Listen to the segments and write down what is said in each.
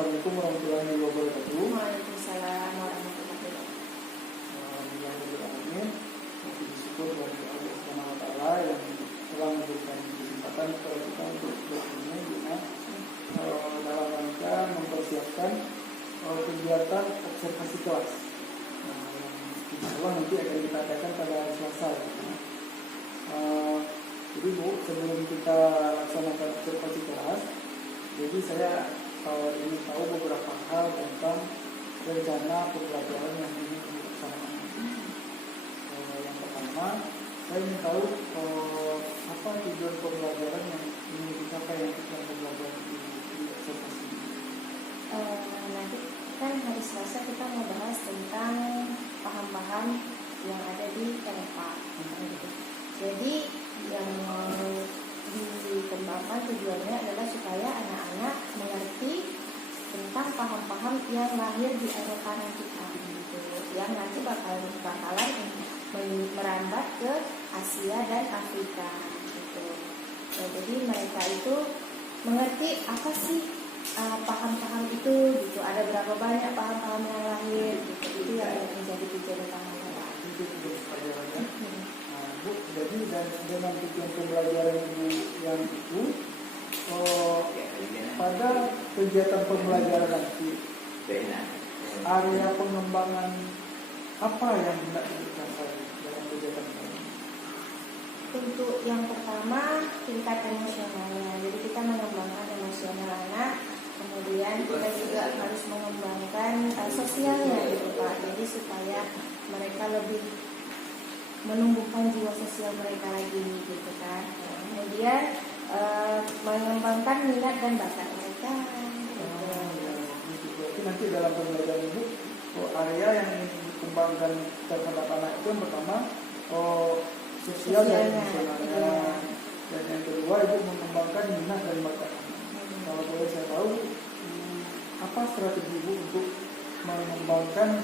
Assalamualaikum warahmatullahi wabarakatuh. Waalaikumsalam warahmatullahi wabarakatuh. Alhamdulillah, masih bersyukur bagi Allah Subhanahu wa Ta'ala yang telah memberikan kesempatan kepada kita untuk bertemu dalam rangka mempersiapkan kegiatan observasi kelas. Yang insya Allah nanti akan kita adakan pada Selasa. Jadi Bu, sebelum kita laksanakan observasi kelas, jadi saya ingin tahu beberapa hal tentang rencana pembelajaran yang ingin dilaksanakan. Yang pertama, saya ingin tahu apa tujuan pembelajaran yang ingin dicapai yang pembelajaran di observasi. Nanti kan hari Selasa kita mau bahas tentang paham-paham yang ada di TNPA. Jadi yang mau dikembangkan tujuannya adalah supaya anak-anak mengerti tentang paham-paham yang lahir di aerokanan kita, gitu, yang nanti bakalan merambat ke Asia dan Afrika, gitu. Jadi mereka itu mengerti apa sih paham-paham itu, gitu. Ada berapa banyak paham-paham yang lahir, gitu. Itu yang menjadi tujuan utama kita. Itu tujuan pembelajarannya. Bu, jadi dengan tujuan pembelajaran Ibu yang itu pada kegiatan pembelajaran nanti area pengembangan apa yang hendak dicapai dalam kegiatan ini? Untuk yang pertama tingkat emosionalnya, jadi kita mengembangkan emosional anak, kemudian kita juga harus mengembangkan sosialnya, gitu Pak. Jadi supaya mereka lebih menumbuhkan jiwa sosial mereka lagi, gitu kan. Kemudian mengembangkan minat dan bakat mereka. Berarti nanti dalam pembelajaran Ibu area yang dikembangkan terhadap anak itu yang pertama sosial dan emosionalnya, dan yang kedua Ibu mengembangkan minat dan bakat. Kalau boleh saya tahu apa strategi Ibu untuk mengembangkan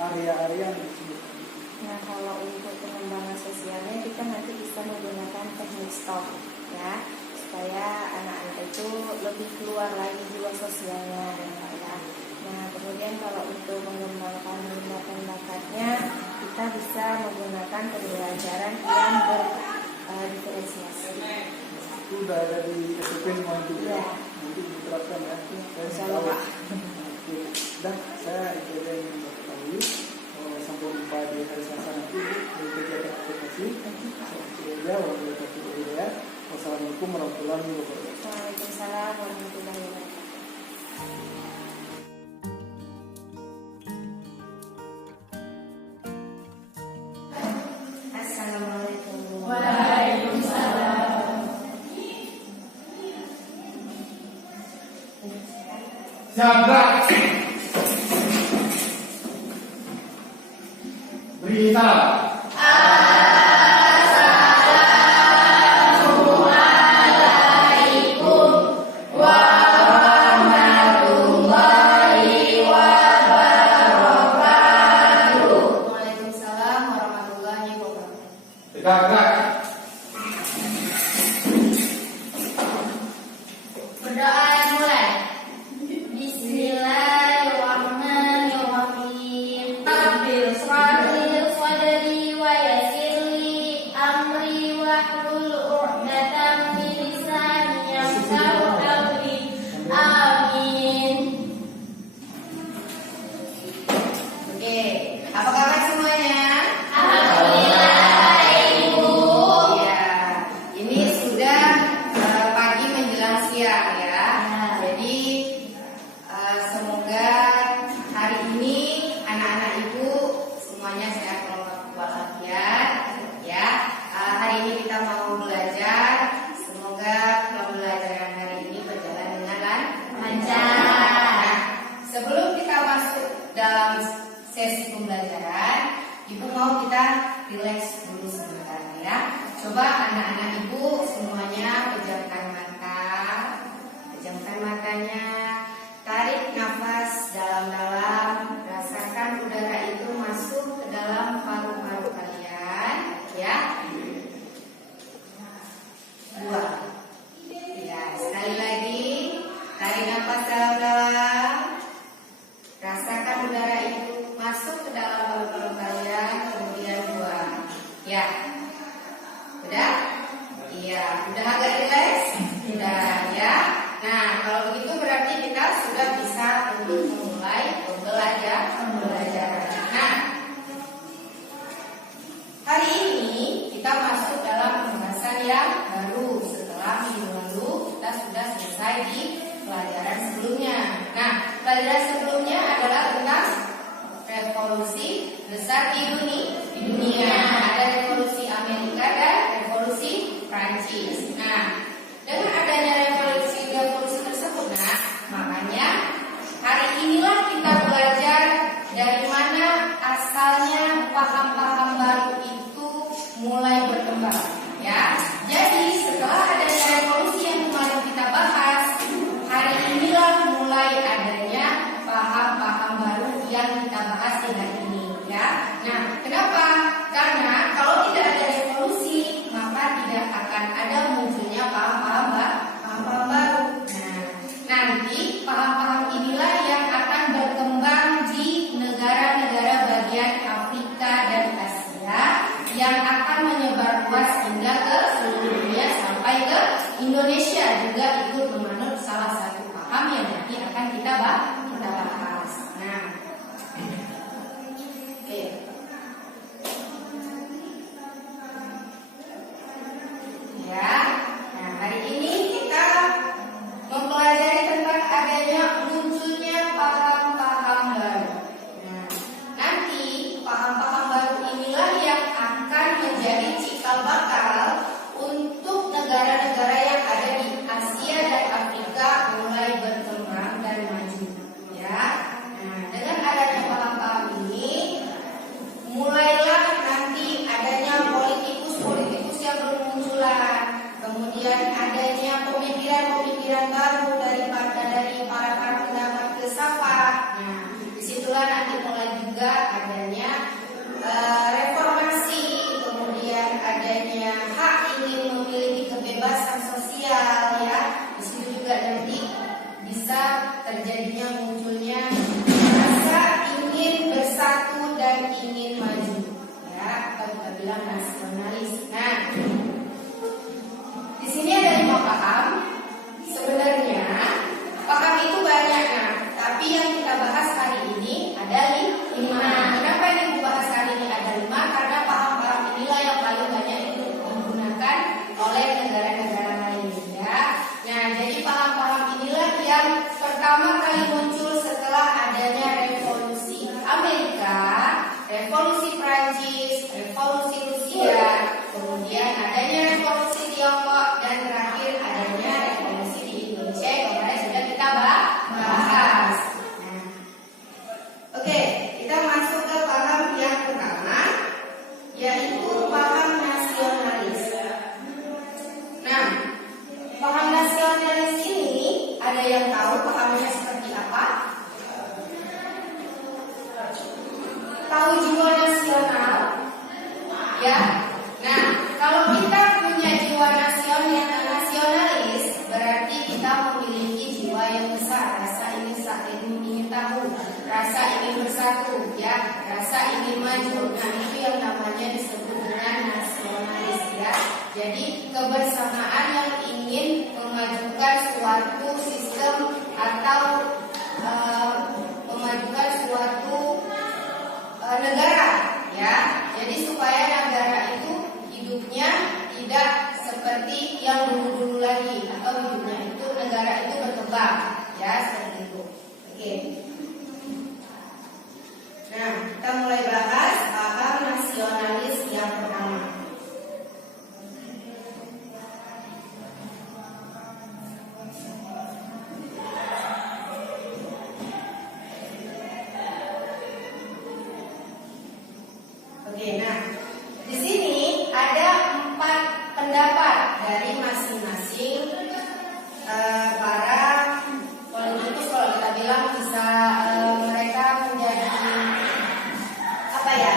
area-area yang disebutkan? Nah, kalau untuk pengembangan sosialnya kita nanti bisa menggunakan teknik stop, ya, supaya anak-anak itu lebih keluar lagi jiwa sosialnya dan lain-lain. Nah, kemudian kalau untuk mengembangkan minat dan bakatnya, kita bisa menggunakan pembelajaran yang berdiferensiasi. Itu sudah ada di SOP semua itu ya. Nanti diterapkan ya. Insya Allah, Pak. Dan saya itu yang ingin mengetahui. Sampai jumpa di hari Selasa nanti di kegiatan advokasi. Wassalamualaikum warahmatullahi wabarakatuh. Waalaikumsalam warahmatullahi wabarakatuh. Assalamualaikum. Waalaikumsalam. Jabat berita. Assalamualaikum warahmatullahi wabarakatuh. Waalaikumsalam warahmatullahi wabarakatuh. Tegak-tegak. Berdoa mulai. Bismillahirrahmanirrahim. Rabbil shrah sadri wa yassir li amri wahlul 'uqdatam min lisani yafqahu qawli. Amin. Oke, apa kabar semuanya? Alhamdulillah, Ibu. Ya, ini sudah pagi menjelang siang ya. Jadi semoga hari ini anak-anak Ibu semuanya sehat walafiat ya. Hari ini kita mau belajar. Semoga pembelajaran hari ini berjalan dengan lancar. Nah, sebelum kita masuk dalam sesi pembelajaran, Ibu mau kita relax dulu sebentar ya. Coba anak-anak Ibu semuanya pejamkan matanya, tarik nafas dalam-dalam, rasakan udara itu masuk ke dalam paru-paru kalian, ya. Buang. Ya, sekali lagi, tarik nafas dalam kolom kalian, kemudian buang. Ya, udah? Iya, udah agak rileks? Udah ya. Nah, kalau begitu berarti kita sudah bisa untuk memulai pembelajaran. Nah, hari ini kita masuk dalam pembahasan yang baru. Setelah minggu lalu kita sudah selesai di pelajaran sebelumnya. Nah, pelajaran sebelumnya adalah tentang revolusi besar di dunia. Ada revolusi Amerika dan revolusi Prancis. Nah, dengan adanya revolusi tersebut, makanya hari inilah kita belajar dari mana asalnya paham-paham baru itu mulai berkembang. Ya, jadi setelah adanya revolusi yang kemarin kita bahas, hari inilah mulai adanya paham-paham baru yang kita bahas di hari ini. Ya, nah kenapa? Karena kalau tidak ada revolusi, maka tidak akan ada munculnya paham-paham baru. Nah, nanti paham-paham inilah yang akan berkembang di negara-negara bagian Afrika dan Asia, yang akan menyebar luas hingga ke seluruh dunia sampai ke Indonesia juga ikut memanut salah satu paham yang nanti akan kita bahas. Nah, oke. Ya, nah hari ini kita mempelajari tentang adanya munculnya paham-paham baru. Nah, nanti paham-paham baru inilah yang akan menjadi cikal bakal untuk negara-negara yang ada di Asia dan Afrika mulai berkembang dan maju. Ya, nah dengan adanya paham-paham ini, mulailah nanti adanya politikus yang bermunculan. Kemudian adanya pemikiran-pemikiran baru dari para pendapat filsafat. Nah, disitulah nanti mulai juga adanya reformasi, kemudian adanya hak ingin memiliki kebebasan sosial. Ya, di situ juga nanti bisa terjadinya munculnya rasa ingin bersatu dan ingin maju. Ya, atau kita bilang nasionalis. Nah, di sini ada 5 paham. Sebenarnya paham itu banyak, tapi yang kita bahas hari ini ada 5. Kenapa yang dibahas hari ini ada 5? Karena paham-paham inilah yang paling banyak digunakan oleh negara-negara lain. Ya. Nah, jadi paham-paham inilah yang pertama kali muncul setelah adanya revolusi Amerika, revolusi Prancis, revolusi Rusia, kemudian adanya revolusi Tiongkok, dan terakhir adanya revolusi di Indonesia yang kemarin sudah kita bahas. Nah, oke, kita masuk ke paham yang pertama, yaitu paham nasionalis. Nah, paham nasionalis ini ada yang tahu pahamnya seperti apa? Tahu jiwa nasional? Ya. Nah, kalau kita punya jiwa nasionalis, berarti kita memiliki jiwa yang besar, rasa ingin tahu, rasa ingin bersatu, ya, rasa ingin maju. Nah, itu yang namanya disebut dengan nasionalis, ya. Jadi kebersamaan yang ingin memajukan suatu sistem atau memajukan suatu negara, ya. Jadi supaya negara itu hidupnya tidak seperti yang dulu-dulu lagi, atau hidupnya itu negara itu berkembang, ya, seperti itu. Oke. Nah, kita mulai bahas paham nasionalis yang pertama. Oke, nah di sini ada 4 pendapat dari masing-masing para politikus. Kalau kita bilang bisa mereka menjadi apa ya?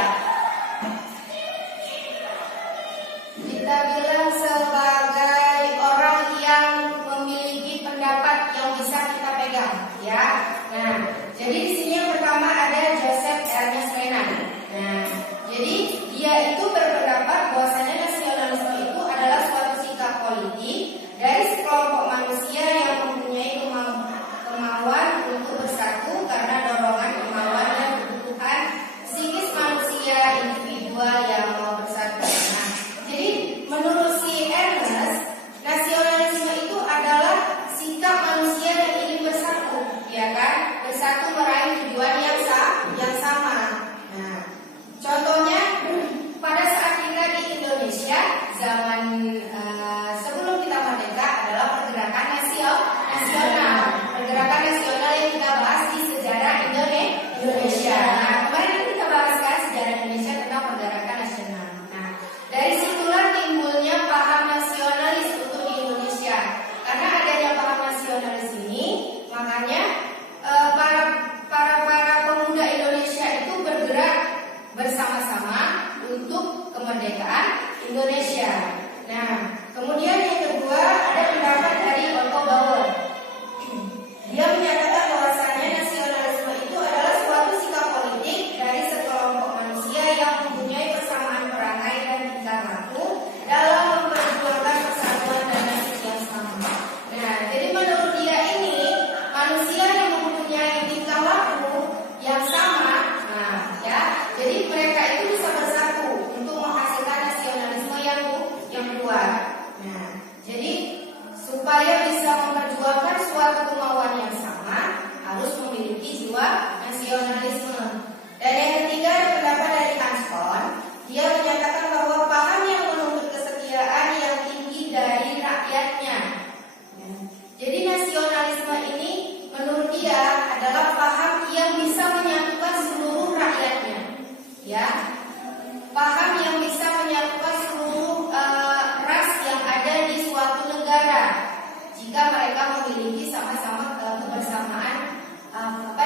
Kita bilang sebagai orang yang memiliki pendapat yang bisa kita pegang, ya. Nah, jadi di sini yang pertama ada Joseph Ernest Renan. jadi mereka itu bisa bersatu untuk menghasilkan nasionalisme yang kuat. Nah, jadi supaya bisa memperjuangkan suatu kemauan yang sama harus memiliki jiwa nasionalisme. Dan yang ketiga ada pendapat dari Hans Kohn. Dia menyatakan bahwa paham yang menuntut kesetiaan yang tinggi dari rakyatnya. Jadi nasionalisme ini menurut dia adalah paham yang bisa menyatukan seluruh rakyatnya, ya, paham yang bisa menyatukan seluruh ras yang ada di suatu negara jika mereka memiliki sama-sama kebersamaan,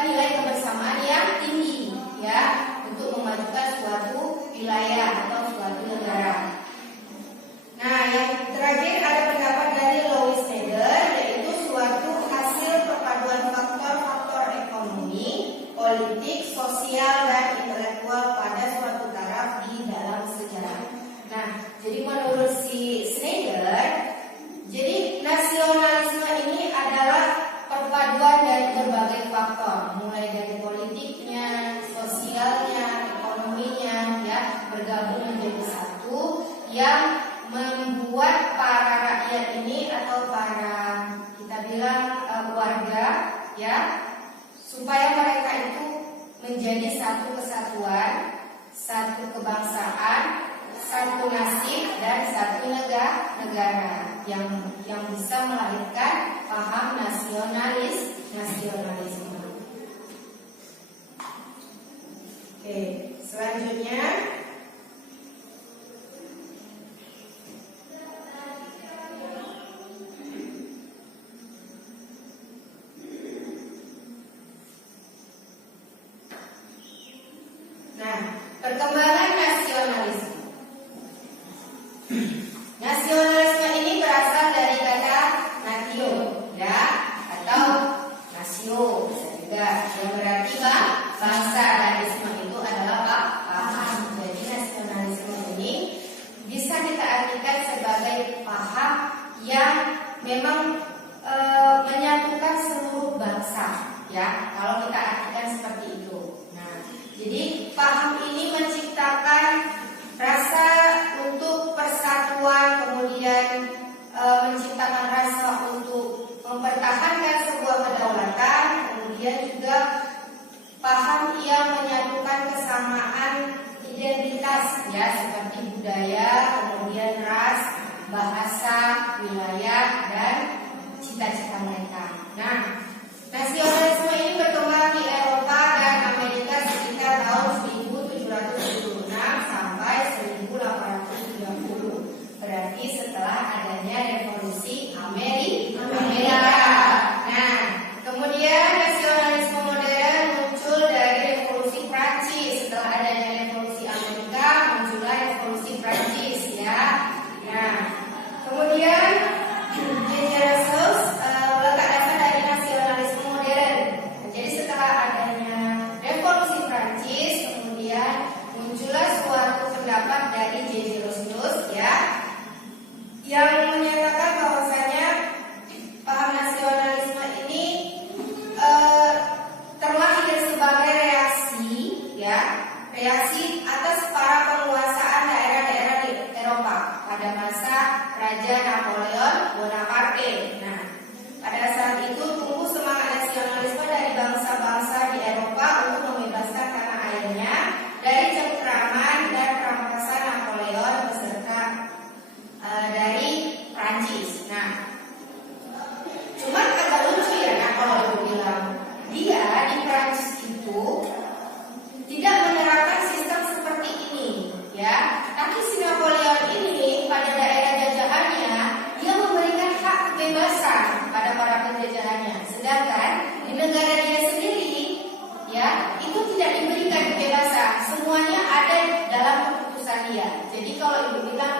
nilai kebersamaan yang tinggi, ya, untuk memajukan suatu wilayah atau suatu negara. Nah, yang terakhir ada pendapat dari Louis Schneider, yaitu suatu hasil perpaduan faktor-faktor ekonomi, politik, sosial, dan intelektual pada suatu taraf di dalam sejarah. Nah, jadi menurut si Schneider, jadi nasionalisme ini adalah perpaduan dari berbagai faktor, mulai dari politiknya, sosialnya, ekonominya, ya, bergabung menjadi satu yang membuat para rakyat ini atau para kita bilang warga, ya, supaya mereka itu menjadi satu kesatuan, satu kebangsaan, satu nasib dan satu negara yang bisa melahirkan paham nasionalisme. Oke, selanjutnya perkembangan nasionalisme. Nasionalisme ini berasal dari kata natio, ya, atau nasio, bisa juga, yang berarti bangsa. Nasionalisme itu adalah paham. Jadi nasionalisme ini bisa kita artikan sebagai paham yang memang menyatukan seluruh bangsa, ya. Kalau kita artikan seperti itu. Jadi paham ini menciptakan rasa untuk persatuan, kemudian menciptakan rasa untuk mempertahankan sebuah kedaulatan, kemudian juga paham yang menyatukan kesamaan identitas, ya, seperti budaya, kemudian ras, bahasa, wilayah, dan cita-cita mereka. Nah, nasionalisme ini berkembang di Eropa dan Amerika sekitar tahun 1776 sampai 1830. Berarti setelah adanya revolusi Amerika. Nah, kemudian nasionalisme modern muncul dari revolusi Prancis. Setelah adanya revolusi Amerika, muncullah revolusi Prancis, ya. Nah, kemudian J.J. Russell meletak dasar dari nasionalisme modern. Jadi setelah adanya revolusi Prancis, kemudian muncullah suatu pendapat dari J.J. Russell, ya, yang menyatakan bahwasanya paham nasionalisme ini terlahir sebagai reaksi atas para penguasaan daerah-daerah di Eropa pada masa Raja Napoleon Bonaparte. Nah, pada saat itu tumbuh semangat nasionalisme dari bangsa-bangsa di Eropa untuk membebaskan tanah airnya dari cengkraman dan perampasan Napoleon beserta dari Prancis. Nah, cuman agak lucu ya, nah, kalau aku bilang dia di Prancis itu tidak menerapkan sistem seperti ini, ya. Tapi si Napoleon ini pada daerah jajahannya dia memberikan hak kebebasan pada para penjajahannya, sedangkan di negara dia sendiri, ya, itu tidak diberikan kebebasan. Semuanya ada dalam keputusan dia. Jadi kalau ibu bilang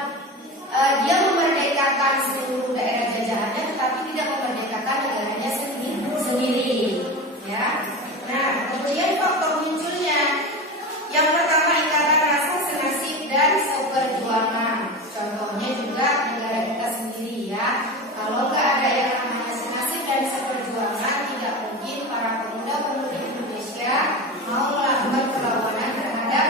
dia memerdekakan seluruh daerah jajahannya, tetapi tidak memerdekakan negaranya sendiri, ya. Nah, kemudian faktor munculnya yang pertama ikatan rasa senasib dan seperjuangan. Contohnya juga negara kita sendiri, ya. Kalau nggak ada yang namanya senasib dan seperjuangan, tidak mungkin para pemuda-pemudi Indonesia mau melakukan perlawanan terhadap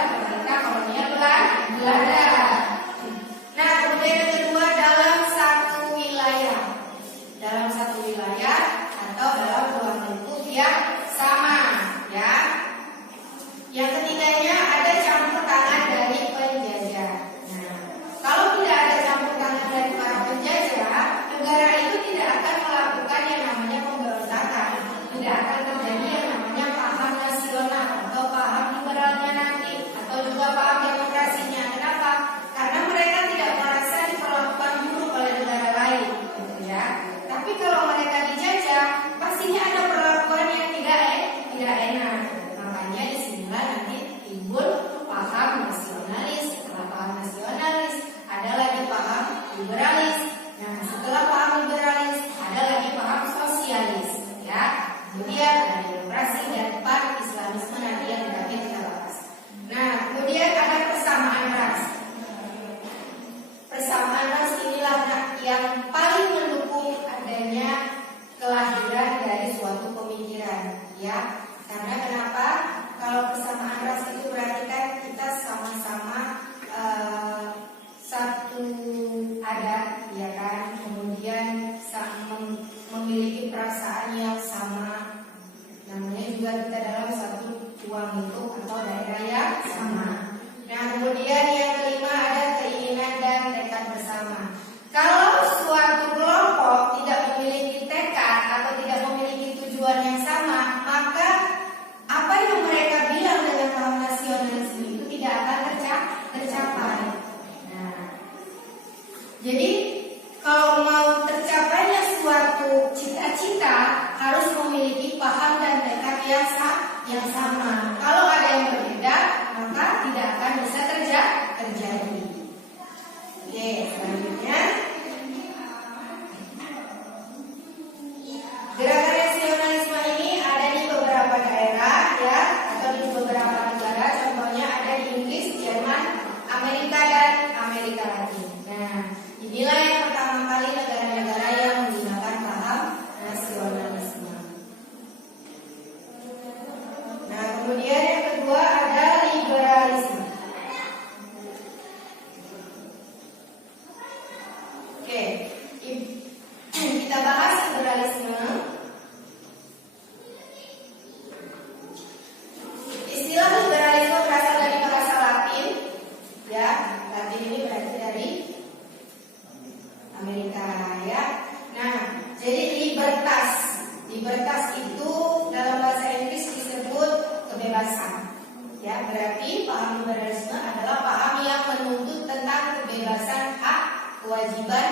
liberalisme adalah paham yang menuntut tentang kebebasan hak, kewajiban,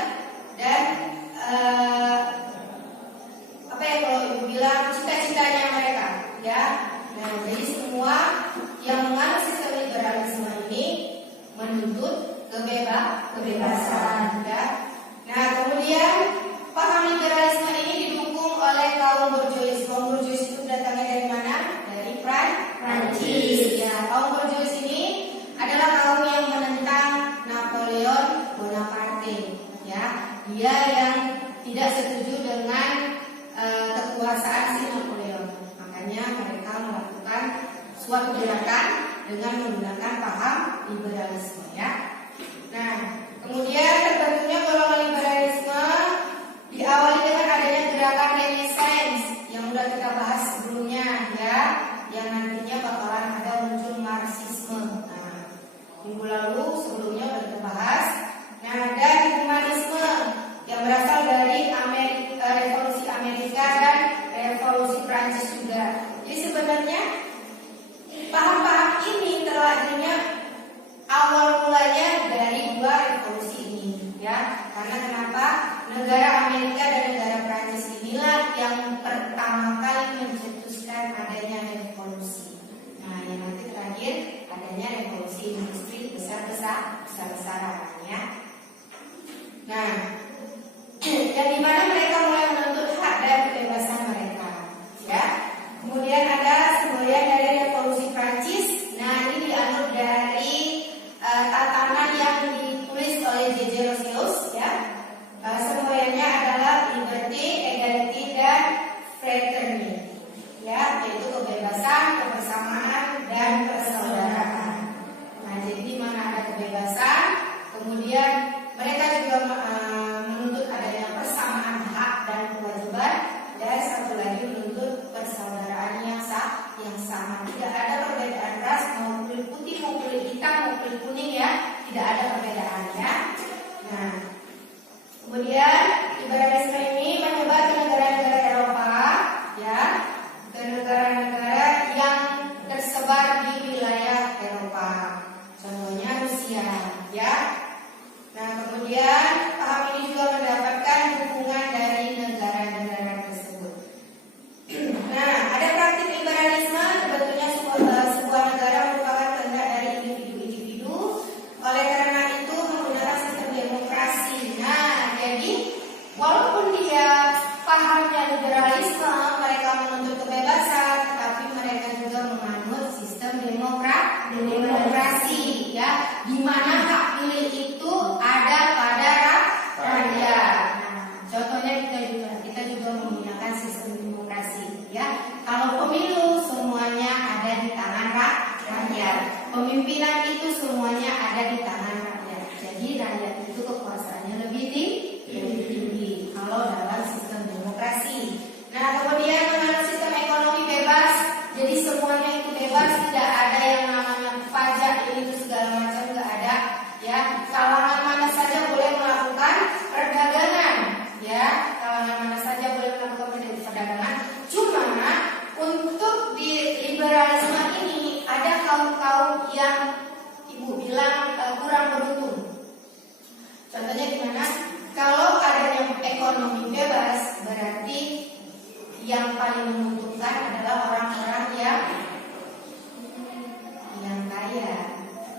dan apa ya kalau ibu bilang cita-citanya mereka, ya. Nah, jadi semua yang menganut sistem liberalisme ini menuntut kebebasan, ya. Nah, kemudian paham liberalisme ini didukung oleh kaum borjuis. Kaum borjuis itu datangnya dari mana? Dari Prancis. Ya, kaum borjuis ini adalah kaum yang menentang Napoleon Bonaparte. Ya, dia yang tidak setuju dengan kekuasaan si Napoleon. Makanya mereka melakukan suatu gerakan dengan menggunakan paham liberalisme, ya. Nah, kemudian terbentuknya golongan liberalisme diawali dengan adanya gerakan Renaissance yang sudah kita bahas sebelumnya, ya, yang nantinya bakalan ada muncul Marxisme. Nah, minggu lalu sebelumnya sudah kita bahas. Nah, dan humanisme yang berasal dari Revolusi Amerika dan Revolusi Prancis juga. Jadi sebenarnya paham-paham ini terlahirnya awal mulanya dari dua revolusi ini, ya. Karena kenapa? Negara Amerika dan negara Prancis inilah yang pertama kali mencetuskan adanya revolusi. Nah, yang nanti terakhir adanya revolusi industri besar-besaran, ya. Nah, dan di mana mereka mulai menuntut hak dan kebebasan mereka, ya. Kemudian ada semboyan dari revolusi Prancis. Nah, ini dianut dari tatanan yang ditulis oleh J.J. Roscius, ya. Semboyannya adalah liberty, equality, dan fraternity, ya, yaitu kebebasan, kebersamaan, dan persaudaraan. Nah, jadi di mana ada kebebasan, kemudian mereka juga menuntut adanya persamaan hak dan kewajiban, dan satu lagi menuntut persaudaraan yang sama. Tidak ada perbedaan ras, mau kulit putih, mau kulit hitam, mau kulit kuning, ya, tidak ada perbedaannya. Nah, kemudian liberalisme ini menyebar ke negara-negara Eropa, ya, ke negara-negara yang tersebar di wilayah Eropa. Contohnya Rusia, ya. Nah, kemudian paham ini juga mendapatkan dukungan dari negara-negara tersebut. Nah, ada praktik liberalisme, sebetulnya sebuah negara merupakan kehendak dari individu-individu. Oleh karena itu menggunakan sistem demokrasi. Nah, jadi walaupun dia pahamnya liberalisme, mereka menuntut kebebasan, tetapi mereka juga menganut sistem demokrasi, ya, di mana hak pilih itu ada pada rakyat. Nah, contohnya kita juga menggunakan sistem demokrasi, ya. Kalau pemilu semuanya ada di tangan rakyat, pemimpinan itu semuanya ada di tangan rakyat. Jadi rakyat itu kekuasaannya lebih tinggi kalau dalam sistem demokrasi. Nah, kemudian mengenai sistem ekonomi bebas, jadi semuanya itu bebas, tidak ada yang namanya pajak ini segala macam, nggak ada, ya. Kalangan mana saja boleh melakukan perdagangan, ya. Kalangan mana saja boleh melakukan perdagangan. Cuma untuk di liberalisme ini ada kaum-kaum yang ibu bilang kurang beruntung. Contohnya gimana? Kalau adanya ekonomi bebas, berarti yang paling menguntungkan adalah orang-orang yang kaya,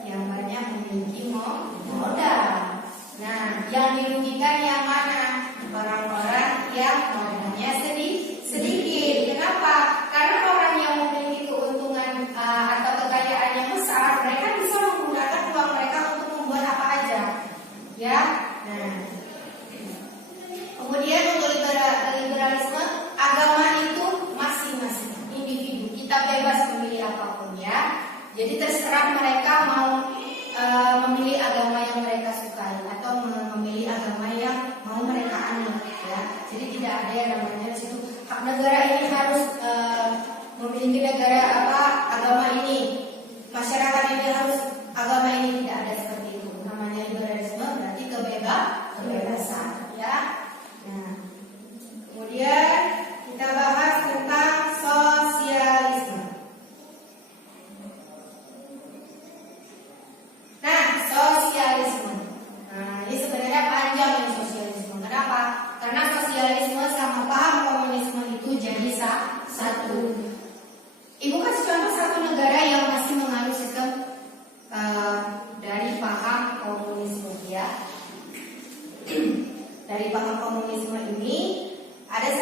yang banyak memiliki modal. Nah, yang dirugikan yang mana? Orang-orang yang modalnya sedikit. Kenapa? Karena orang yang memiliki keuntungan atau kekayaan yang besar, mereka bisa menggunakan uang mereka untuk membuat apa aja, ya. Nah, kemudian untuk liberalisme, agama itu masing-masing individu, kita bebas memilih apapun, ya. Jadi terserah mereka mau memilih agama yang mereka sukai atau memilih agama yang mau mereka anut, ya. Jadi tidak ada yang namanya situ hak negara ini harus memiliki agama ini, masyarakat ini harus agama ini, tidak ada seperti itu. Namanya liberalisme berarti kebebasan, ya. Nah, kemudian kita bahas tentang sosialisme.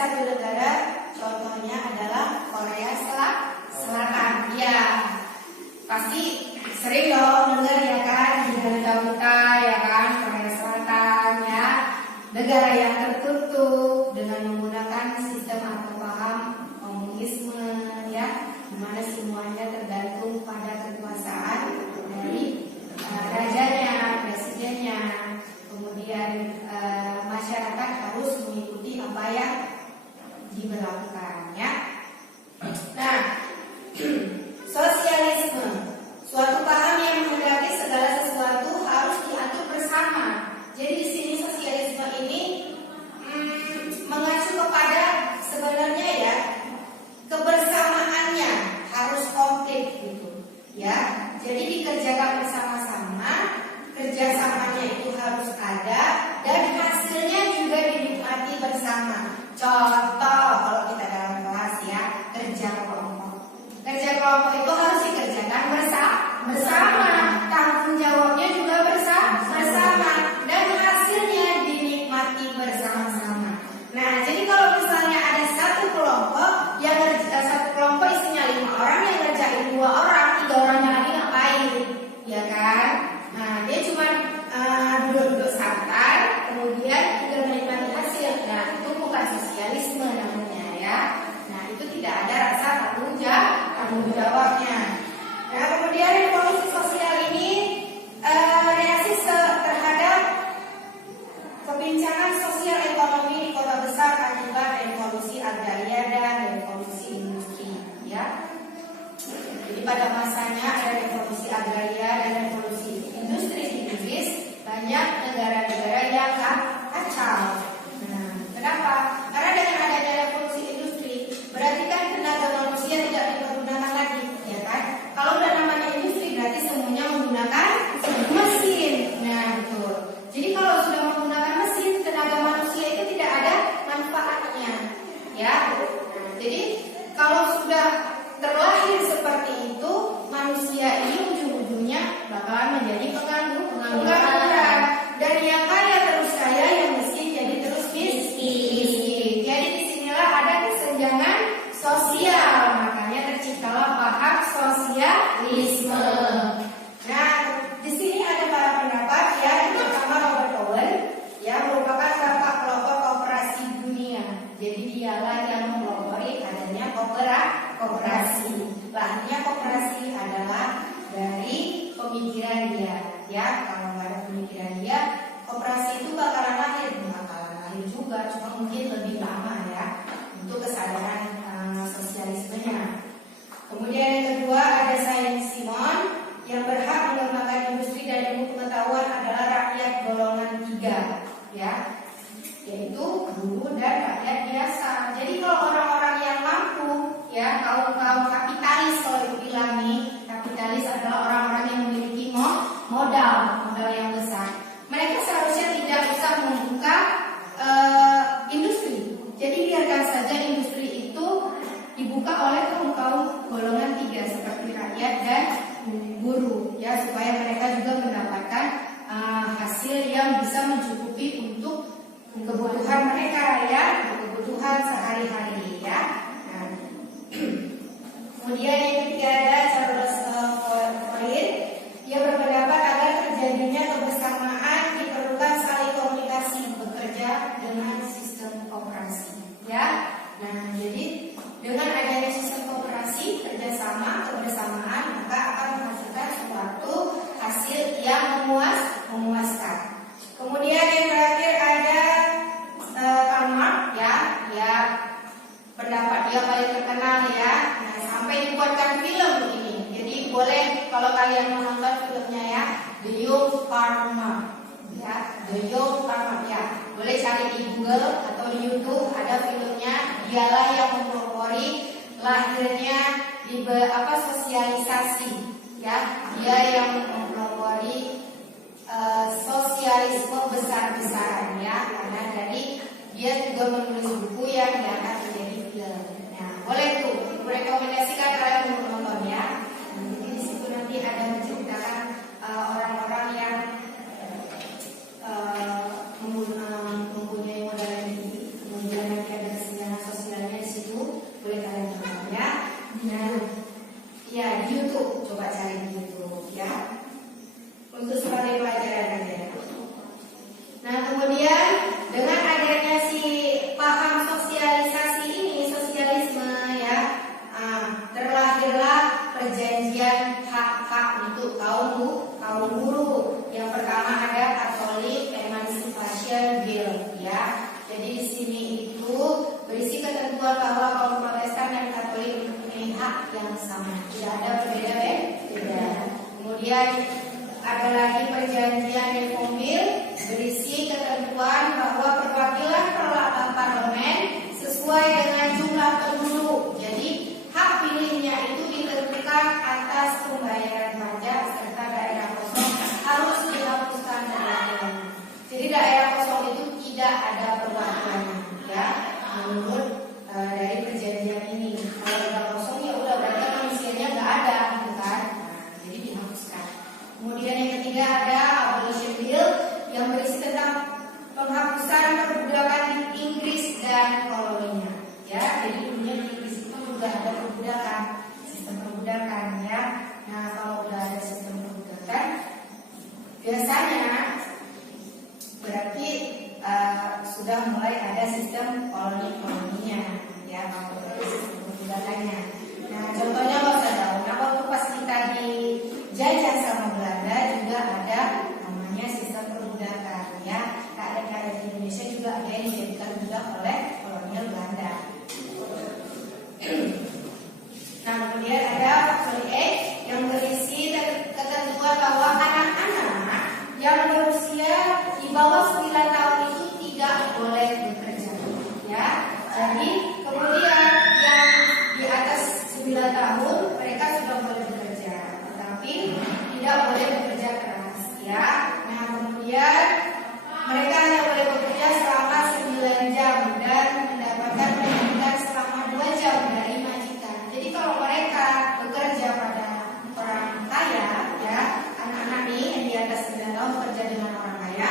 satu negara, contohnya adalah Korea Selatan. Ya, pasti sering dong dengar ya kan di berita-berita ya kan, Korea Selatan ya, negara yang tertutup dengan menggunakan sistem atau paham komunisme ya, dimana semuanya tergantung pada kekuasaan dari rajanya, presidennya. Kemudian masyarakat harus mengikuti apa yang diberlakukan ya. Nah, sosialisme, suatu paham yang menghendaki segala sesuatu harus diatur bersama. Jadi di sini sosialisme ini mengacu kepada sebenarnya ya kebersamaannya harus komplit gitu ya. Jadi dikerjakan bersama-sama, kerjasamanya itu harus ada dan hasilnya juga dinikmati bersama. Contoh kalau kita dalam kelas ya, kerja kelompok. Kerja kelompok itu harus dikerjakan bersama, tanggung jawabnya juga bersama, dan hasilnya dinikmati bersama-sama. Nah, jadi kalau misalnya ada satu kelompok satu kelompok isinya 5 orang yang ngerjain 2 orang, 3 orangnya lagi ngapain? Ya kan? Nah, dia cuma duduk-duduk santai, kemudian tinggal menikmati hasil. Nah, itu bukan sosialisme namanya ya. Nah, itu tidak ada rasa tanggung jawabnya. Nah, kemudian revolusi sosial ini reaksi terhadap kebincangan sosial ekonomi di kota besar akibat revolusi agraria dan revolusi industri ya. Jadi pada masanya ada revolusi agraria dan revolusi industri di Inggris, banyak negara-negara yang kacau. Nah, kenapa? Karena dengan adanya revolusi industri, berarti kan tenaga manusia tidak dipergunakan lagi, ya kan? Kalau udah namanya industri, berarti semuanya menggunakan mesin. Nah, betul. Jadi kalau sudah menggunakan mesin, tenaga manusia itu tidak ada manfaatnya, ya. Nah, jadi kalau sudah terlahir seperti itu, manusia ini ujung-ujungnya bakalan menjadi pengangguran. Dan yang kaya terus kaya, yang miskin jadi terus miskin. Jadi disinilah ada kesenjangan sosial, makanya terciptalah paham sosialisme. Nah, di sini ada para pendapat ya, yang pertama Robert Owen, ya merupakan bapak kelompok koperasi dunia. Jadi dialah yang mempelopori adanya koperasi. Bahannya koperasi adalah dari pemikiran dia. Ya, kalau nggak ada pemikiran dia, koperasi itu bakalan lahir juga, cuma mungkin lebih lama ya untuk kesadaran sosialismenya. Kemudian yang kedua ada Saint-Simon yang berhak mengembangkan industri dan ilmu pengetahuan adalah rakyat golongan 3, ya, yaitu guru dan rakyat biasa. Jadi kalau orang-orang yang mampu, ya kaum kapitalis, kalau dibilang nih, kapitalis adalah orang-orang yang memiliki modal yang besar. Mereka seharusnya tidak bisa membuka industri. Jadi biarkan saja industri itu dibuka oleh kaum golongan 3 seperti rakyat dan guru, ya, supaya mereka juga mendapatkan hasil yang bisa mencukupi untuk kebutuhan mereka, ya, kebutuhan sehari-hari, ya. Nah, kemudian yang ketiga ada Charles Fourier. Dia berpendapat agar terjadinya kebersamaan diperlukan saling komunikasi, bekerja dengan sistem koperasi, ya. Nah, jadi dengan adanya sistem koperasi, kerjasama, kebersamaan, maka akan menghasilkan suatu hasil yang memuaskan. Kemudian yang terakhir ada Karl Marx, ya, pendapat dia paling terkenal, ya. Nah, sampai dibuatkan film ini. Jadi boleh kalau kalian menonton filmnya, ya, The Young Karl Marx, ya, The Young Karl Marx, ya. Boleh cari di Google atau di YouTube, ada filmnya. Dialah yang mempelopori lahirnya sosialisasi, ya. Dia yang mempelopori sosialisme besar-besaran, ya. Karena tadi dia juga menulis buku yang diangkat menjadi film. Nah, boleh tuh rekomendasikan kalian untuk menonton, ya. Jadi di situ nanti ada menceritakan orang-orang yang mempunyai modal yang tinggi, kemudian nanti ada kesenjangan untuk sebagai pelajaran ya. Nah kemudian dengan adanya si paham sosialisasi ini, sosialisme ya, terlahirlah perjanjian hak-hak untuk kaum buruh. Yang pertama ada Catholic Emancipation Bill ya. Jadi di sini itu berisi ketentuan bahwa kaum Protestan dan Katolik mempunyai hak yang sama, tidak ada berbeda-beda. Kemudian ada lagi perjanjian Deauville berisi ketentuan bahwa perwakilan parlemen sesuai dengan jumlah penduduk. Jadi hak pilihnya itu ditentukan atas pembayaran pajak serta daerah kosong harus dihapuskan perwakilan. Jadi daerah kosong itu tidak ada perwakilan ya menurut dari perjanjian ini. Kalau daerah kosong ya udah berarti manusianya nggak ada gitu kan. Jadi dihapuskan. Kemudian yang ketiga ada Abolition Bill yang berisi tentang penghapusan perbudakan di Inggris dan koloninya. Ya, jadi dulunya di Inggris itu sudah ada perbudakan, sistem perbudakan ya. Nah, kalau udah ada sistem perbudakan, biasanya berarti sudah mulai ada sistem koloninya ya, kalau ada sistem perbudakannya. Nah, contohnya kalau saya tahu, nah waktu pas kita dijajah sama Belanda juga ada namanya sistem perbudakan ya. Kayak di Indonesia juga ada yang dijadikan budak oleh kolonial Belanda. Nah kemudian ada Factory Act yang berisi ketentuan bahwa anak-anak yang berusia di bawah 9 tahun itu tidak boleh bekerja ya. Jadi kemudian yang di atas 9 tahun mereka sudah boleh bekerja, tetapi tidak boleh bekerja keras ya. Nah kemudian mereka hanya boleh bekerja selama 9 jam dan mendapatkan pendidikan selama 2 jam dari majikan. Jadi kalau mereka bekerja pada orang kaya ya, anak-anak nih yang di atas 9 tahun bekerja dengan orang kaya,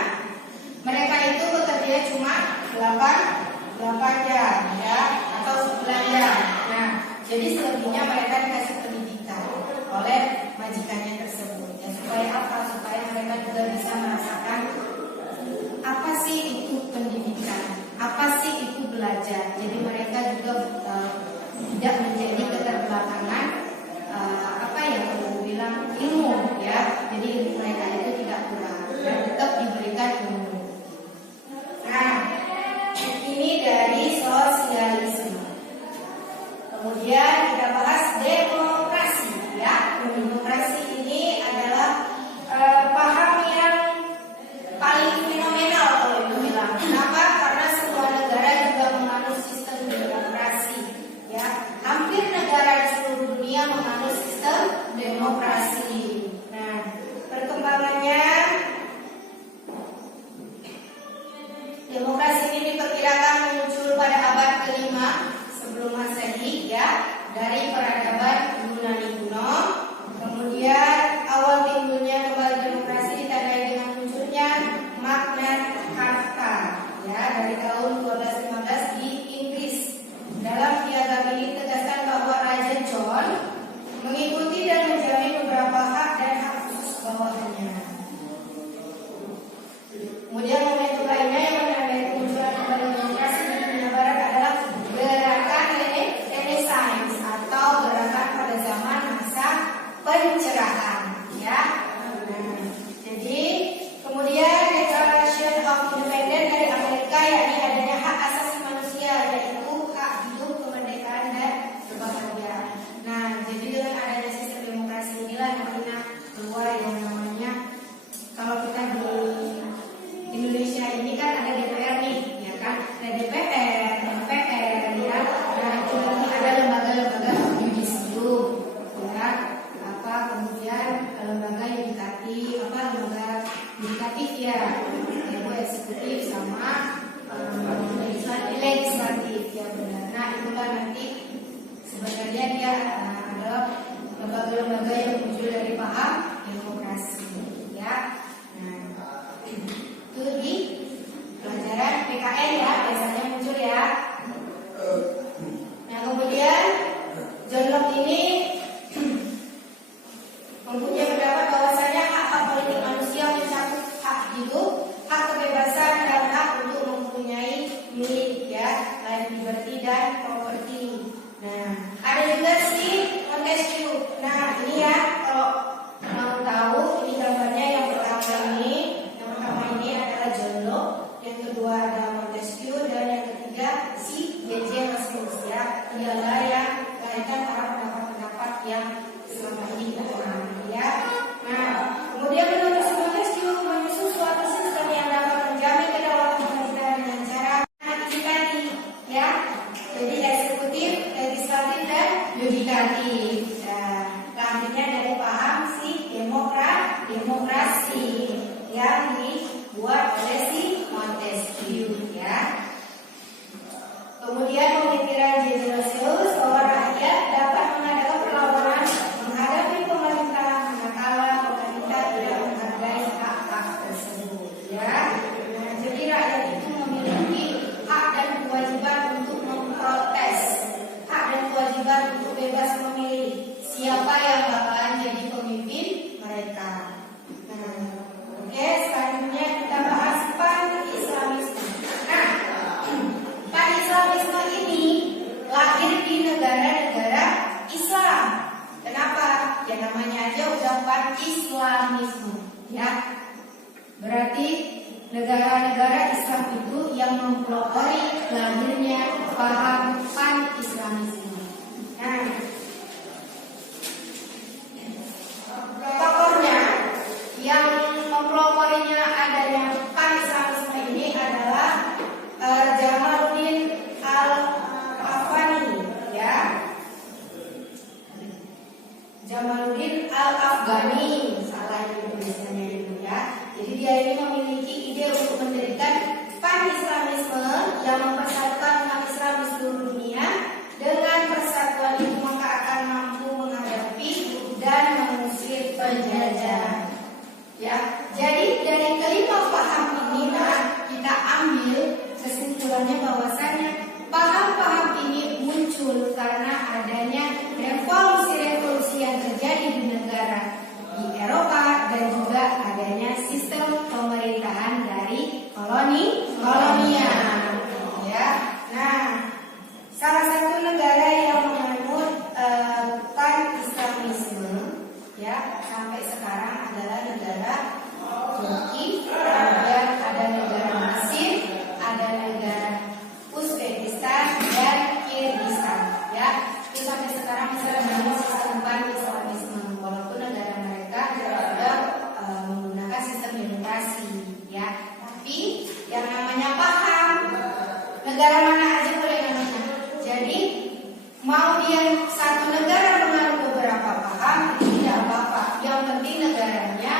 mereka itu bekerja cuma 8 jam ya, atau 9 jam. Nah, jadi selebihnya mereka dikasih pendidikan oleh majikannya tersebut. Ya, supaya apa? Supaya mereka juga bisa merasakan apa sih itu pendidikan, apa sih itu belajar. Jadi mereka juga tidak menjadi keterbelakangan apa yang perlu bilang ilmu ya. Jadi ilmu mereka itu tidak kurang, tetap diberikan ilmu. Nah, ini dari sosialisme. Kemudian kita bahas demokrasi ya. Demokrasi ini adalah paham yang paling fenomenal kalau itu bilang. Kenapa? Karena semua negara juga menganut sistem demokrasi ya. Hampir negara di seluruh dunia menganut sistem demokrasi. Nah, perkembangannya demokrasi ini diperkirakan muncul pada abad ke-5 sebelum Masehi ya, dari peradaban Yunani kuno. Kemudian awal timbulnya kembali demokrasi ditandai dengan munculnya Magna Carta ya dari tahun 1215 di Inggris. Dalam piagam ini ditegaskan bahwa Raja John mengikuti dan menjamin beberapa hak dan hak khusus bawahannya. Kemudian momentum lainnya yang menandai kemunculan kembali demokrasi di dunia barat adalah gerakan Renaissance atau gerakan pada zaman masa pencerahan ya. Jadi kemudian Declaration of Independence dari Amerika, yakni adanya hak asasi manusia, yaitu hak hidup, kemerdekaan dan kebahagiaan. Nah, jadi dengan adanya sistem demokrasi inilah nantinya keluar yang namanya, kalau kita di Indonesia ini kan ada DPR nih, ya kan? Ada DPR, MPR, ya. Nah itu nanti ada lembaga-lembaga yudisium, ya. Kemudian lembaga yudikatif, lembaga yudikatif ya, yaitu eksekutif sama legislatif ya benar. Nah itulah nanti sebenarnya dia adalah lembaga-lembaga yang muncul dari paham demokrasi ya. Nah itu di pelajaran PKN ya biasanya muncul ya. Nah kemudian John Locke ini mempunyai pendapat bahwasanya hak-hak politik manusia yang dibuat oleh si Montesquieu ya. Kemudian pemikiran Caesarius bahwa rakyat dapat mengadakan perlawanan menghadapi pemerintah manakala pemerintah tidak menghargai hak-hak tersebut ya. Nah, jadi rakyat itu memiliki hak dan kewajiban untuk memprotes, hak dan kewajiban untuk bebas memilih siapa yang bakalan jadi pemimpin mereka. Nah, oke, selanjutnya kita bahas pan-Islamisme. Nah, pan-Islamisme ini lahir di negara-negara Islam. Kenapa? Ya namanya aja udah pan-Islamisme ya. Berarti negara-negara Islam itu yang mempelopori lahirnya paham pan-Islamisme. Nah, tokohnya yang mempeloporinya adanya pan-Islamisme ini adalah Jamaluddin Al-Afghani ya. Jamaluddin Al-Afghani, salah itu tulisannya itu ya. Jadi dia ini memiliki ide untuk mendirikan pan-Islamisme yang mempersatukan umat Islam di seluruh dunia. Dengan persatuan itu maka akan mampu menghadapi dan mengusir penjajah. Ya, jadi dari kelima paham ini kita ambil kesimpulannya bahwasannya paham-paham ini muncul karena adanya revolusi-revolusi yang terjadi di negara di Eropa dan juga adanya sistem pemerintahan dari kolonial. Ya, nah, salah satu negara yang menganut pan-Islamisme ya sampai sekarang adalah negara Turki, kemudian ada negara Mesir, ada negara Uzbekistan dan Kirgistan ya. Itu sampai sekarang masih menganut sistem pan-Islamisme walaupun negara mereka sudah menggunakan sistem demokrasi ya. Tapi yang namanya paham negara mana aja boleh namanya. Jadi mau dia satu negara menganut beberapa paham itu tidak apa-apa. Yang penting negaranya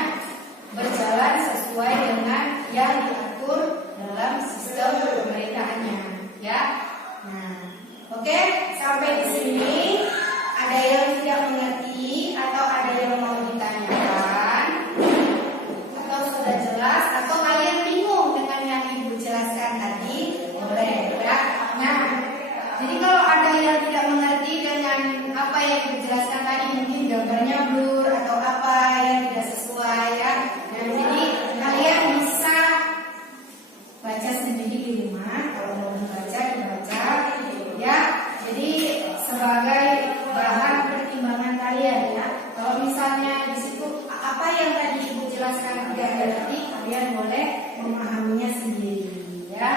berjalan sesuai dengan yang diatur dalam sistem pemerintahannya, ya. Nah, oke, sampai di sini ada yang tidak mengerti atau ada yang mau ditanyakan atau sudah jelas atau kalian bingung dengan yang ibu jelaskan tadi, boleh, ya. Nah, jadi kalau ada yang tidak mengerti dengan apa yang dijelaskan tadi, mungkin gambarnya blur atau apa yang tidak sesuai ya. Nah, jadi kalian bisa baca sendiri di rumah. Kalau mau dibaca ya. Jadi sebagai bahan pertimbangan kalian ya. Kalau misalnya di situ apa yang tadi ibu jelaskan tidak mengerti, kalian boleh memahaminya sendiri ya.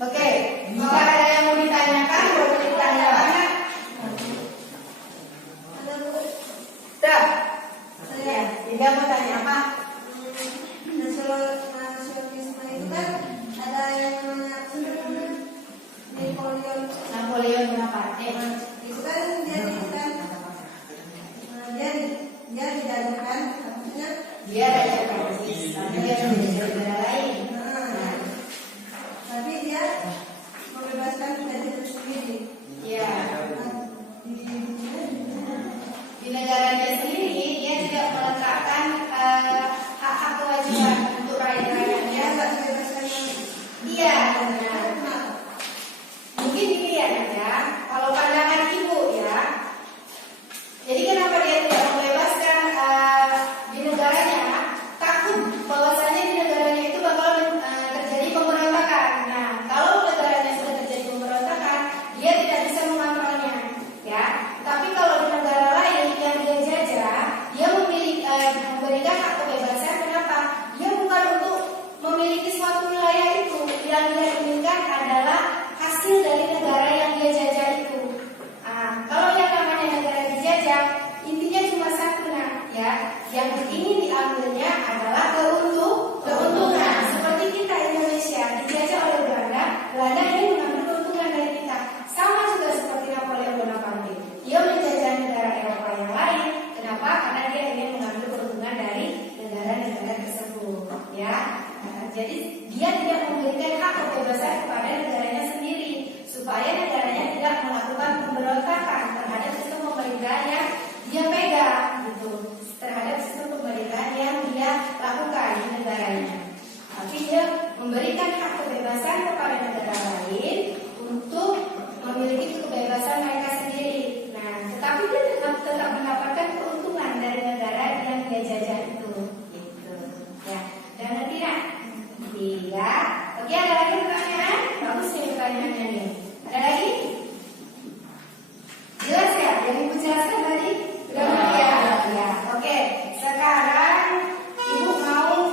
Oke, jika ada yang mau ditanyakan, boleh ditanyakan. Sudah. Saya, Dinda mau tanya apa? Nasionalisme itu kan ada yang namanya Napoleon Bonaparte. itu kan dia dijadikan maksudnya Dia raja Prancis, tapi dia menjadi negara lain. tapi dia membebaskan penjajah itu sendiri. Ya, di negaranya sendiri dia tidak meletakkan hak-hak kewajiban untuk rakyat-rakyatnya. Dia nggak dibebaskan. Iya, benar. Mungkin dilihat aja, kalau pandangan ibu ya. Jadi kenapa dia tidak membebaskan di negaranya? Takut bahwasannya di negaranya itu bakal terjadi pemberontakan. Nah, kalau negaranya sudah terjadi pemberontakan, dia tidak bisa mengontrolnya, ya. Tapi kalau di negara lain yang dia jajah, dia memberikan hak kebebasan. Kenapa? Dia bukan untuk memiliki suatu wilayah itu. Yang dia inginkan adalah hasil dari negara yang dia jajah itu. Kalau yang namanya negara dijajah, intinya cuma satu, ya. Yang ingin diambilnya adalah Jadi dia tidak memberikan hak kebebasan kepada negaranya sendiri supaya negaranya tidak melakukan pemberontakan terhadap sistem pemerintahan yang dia pegang gitu, terhadap sistem pemerintahan yang dia lakukan di negaranya. Tapi dia memberikan hak kebebasan kepada negara lain untuk memiliki kebebasan mereka sendiri. Nah, tetapi dia tetap mendapatkan keuntungan dari negara yang dia jajah itu. Gitu. Ya, dan tidak. Iya. Oke, ada lagi pertanyaan? Bagus nih pertanyaannya nih. Ada lagi? Jelas ya? Yang Ibu jelaskan tadi? Ya. Ya. Oke. Sekarang Ibu mau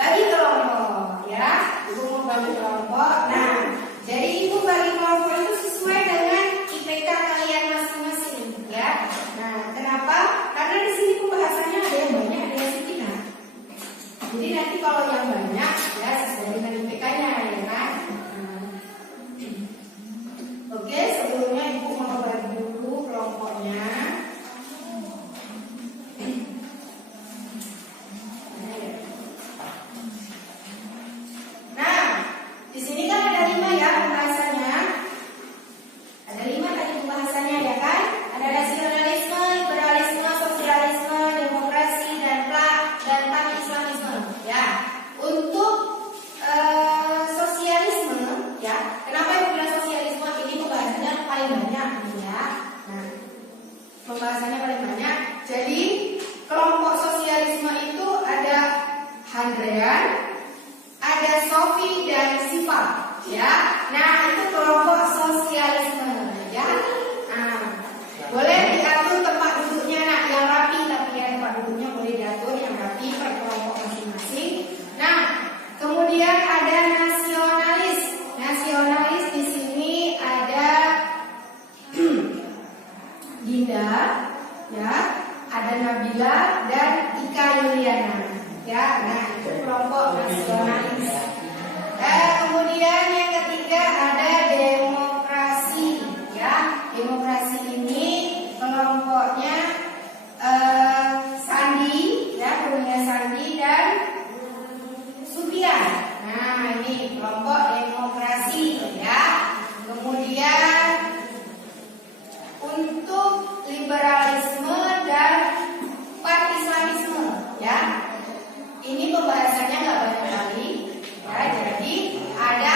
bagi kelompok, ya. Ibu mau bagi kelompok. Nah, jadi Ibu bagi kelompok itu sesuai dengan IPK kalian masing-masing, ya. Nah, kenapa? Karena di sini pembahasannya ada yang banyak, ada yang sedikit. Jadi nanti kalau yang banyak, ya sesuai dengan IPK-nya, ya kan. Oke, sebelumnya Ibu mau bagi dulu kelompoknya. Nah, di sini kan ada 5 ya pembahasannya. Ada 5 tadi pembahasannya, ya kan? Ada nasionalisme, liberalisme, sosialisme, demokrasi, dan pan-islamisme. Ya, untuk sosialisme, ya. Kenapa Ibu bilang sosialisme? Ini pembahasannya paling banyak, ya. Nah, pembahasannya paling banyak. Jadi kelompok sosialisme itu ada Handrean, ada Sofi dan Siva, ya. Nah, itu kelompok sosialisme, ya. Nah, boleh diatur tempat duduknya, nak, yang rapi, tapi ya tempat duduknya boleh diatur yang rapi per kelompok masing-masing. Nah, kemudian ada nasionalis. Nasionalis di sini ada Dinda, ya, ada Nabila dan Ika Yuliana, ya. Nah, itu kelompok nasionalis. Kemudian yang ketiga ada demokrasi, ya. Demokrasi ini kelompoknya Sandi, ya, punya Sandi dan Supian. Nah, ini kelompok demokrasi, ya. Kemudian untuk liberalisme dan pan-islamisme, ya. Ini pembahasannya nggak banyak kali, ya. Jadi ada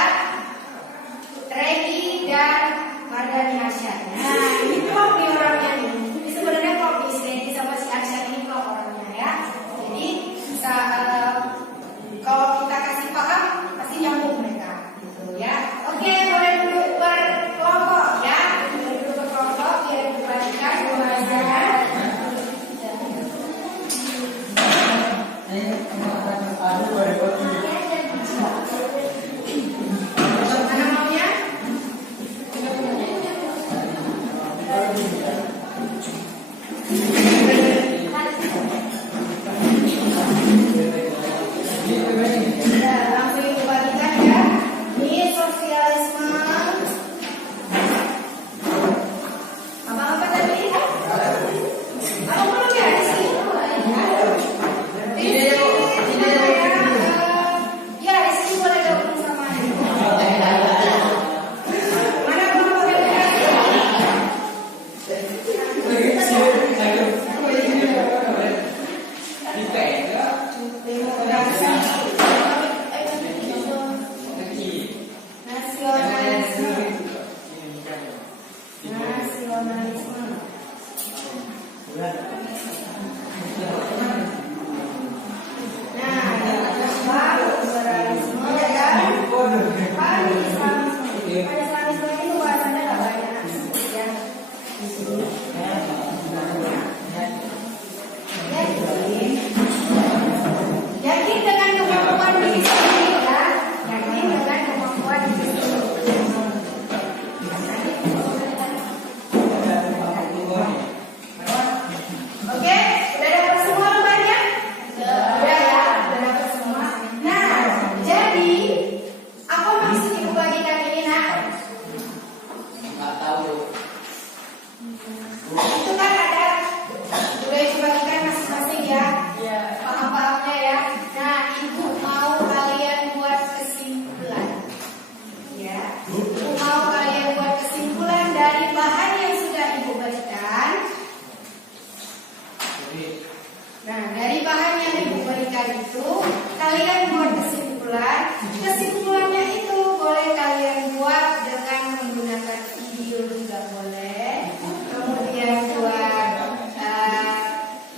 itu kalian buat kesimpulan. Kesimpulannya itu boleh kalian buat dengan menggunakan video juga boleh. Kemudian buat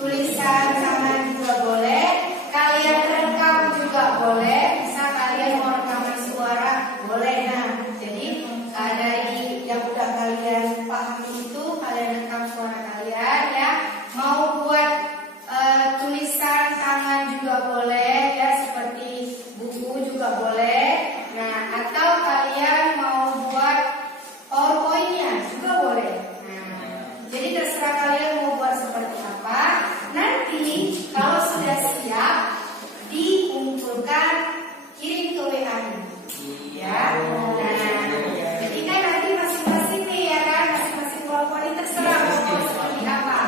tulisan tangan juga boleh. Kalian rekam juga boleh. Bisa kalian mau rekaman suara boleh. Nah, jadi dari yang udah kalian pahami itu kalian rekam suara kalian ya. Mau buat tulisan tangan juga boleh ya, seperti buku juga boleh. Nah, atau kalian mau buat PowerPoint-nya juga boleh. Nah, jadi terserah kalian mau buat seperti apa. Nanti kalau sudah siap dikumpulkan, kirim ke WA ya. Nah, jadi kan nanti masing-masing nih ya kan, masing-masing kelompok ini terserah mau seperti apa.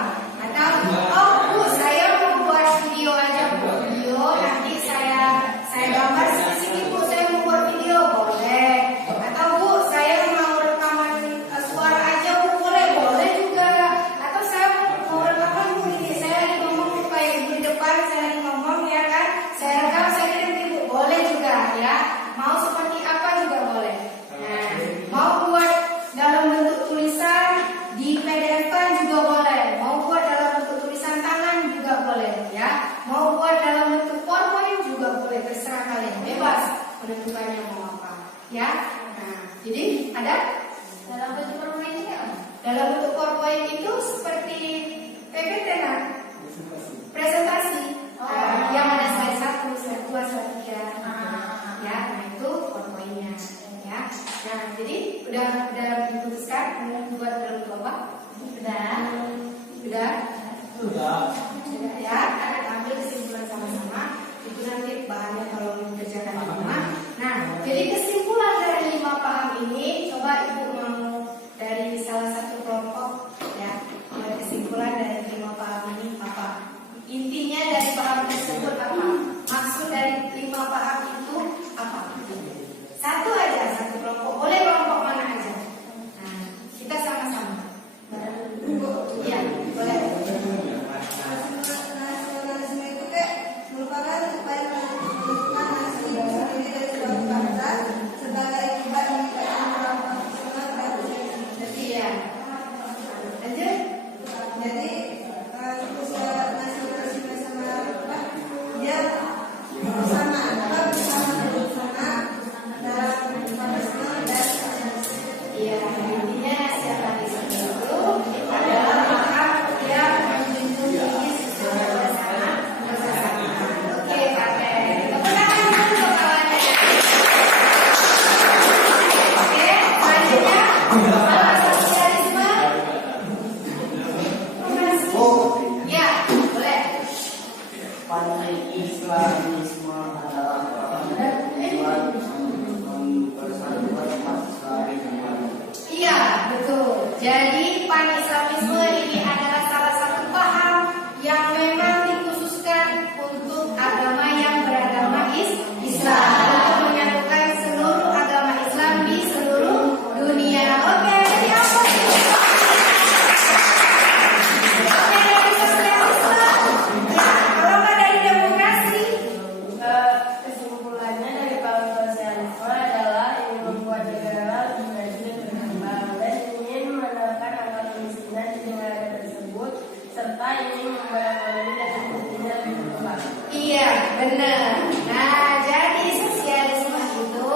Atau oh Bu, saya mau buat video aja Bu, video nanti saya gambar sini Bu, saya mau buat video boleh. Atau Bu, saya mau rekaman suara aja Bu, boleh juga. Atau saya mau rekaman Bu, ini saya lagi ngomong kayak ibu di depan, saya lagi ngomong ya kan, saya rekam saya kirim ke Ibu, boleh juga ya. Mau seperti apa juga boleh. Nah, mau buat dalam bentuk tulisan di PDF-an juga boleh. Mau buat dalam bentuk tulisan tangan juga boleh ya. Mau buat dalam bentuk PowerPoint juga boleh. Terserah kalian, bebas menentukannya mau apa ya. Nah, jadi ada dalam bentuk PowerPoint ya. Dalam bentuk PowerPoint itu seperti PPT kan? Presentasi. Yang ada slide 1, slide 2, slide 3. Ya, nah itu PowerPoint-nya ya. Nah, jadi udah diputuskan mau buat dalam bentuk apa? Sudah ya. Kalian ambil kesimpulan sama-sama. Itu nanti bahannya kalau dikerjakan di rumah. Nah, jadi kesimpulan dari 5 paham ini, coba Ibu mau dari salah satu kelompok ya. Kesimpulan dari 5 paham ini apa? Intinya dari paham tersebut apa? Maksud dari 5 paham itu apa? Satu aja, satu kelompok. Boleh kelompok mana aja. Nah, kita sama-sama. Iya, boleh. Nasionalisme itu merupakan upaya menentukan nasib sendiri dari suatu bangsa sebagai akibat meningkatkan kemampuan nasional dan Jadi ya. Lanjut. jadi nasionalisme sama apa? Dia bersama dalam nasional dan Iya, intinya nasionalisme itu adalah paham yang menjunjung tinggi sistem bersama. Oke, pakai. Tepuk tangan dulu untuk kawannya. Oke, selanjutnya apa sosialisme? Ya, boleh. Pan-Islamisme adalah tujuan mempersatukan umat Islam dengan Iya, betul. Jadi pan-islamisme ini adalah salah satu paham yang memang dikhususkan untuk agama yang beragama Islam, untuk menyatukan seluruh agama Islam di seluruh dunia. Oke, jadi apa sih? Oke, dari sosialisme. Ya, kalau nggak dari demokrasi. Kesimpulannya dari paham sosialisme adalah ingin membuat negara lebih maju dan berkembang dan ingin menekan angka kemiskinan di negara tersebut serta ingin membuat ekonomi dan industri lebih berkembang. Iya, benar. Nah, jadi sosialisme itu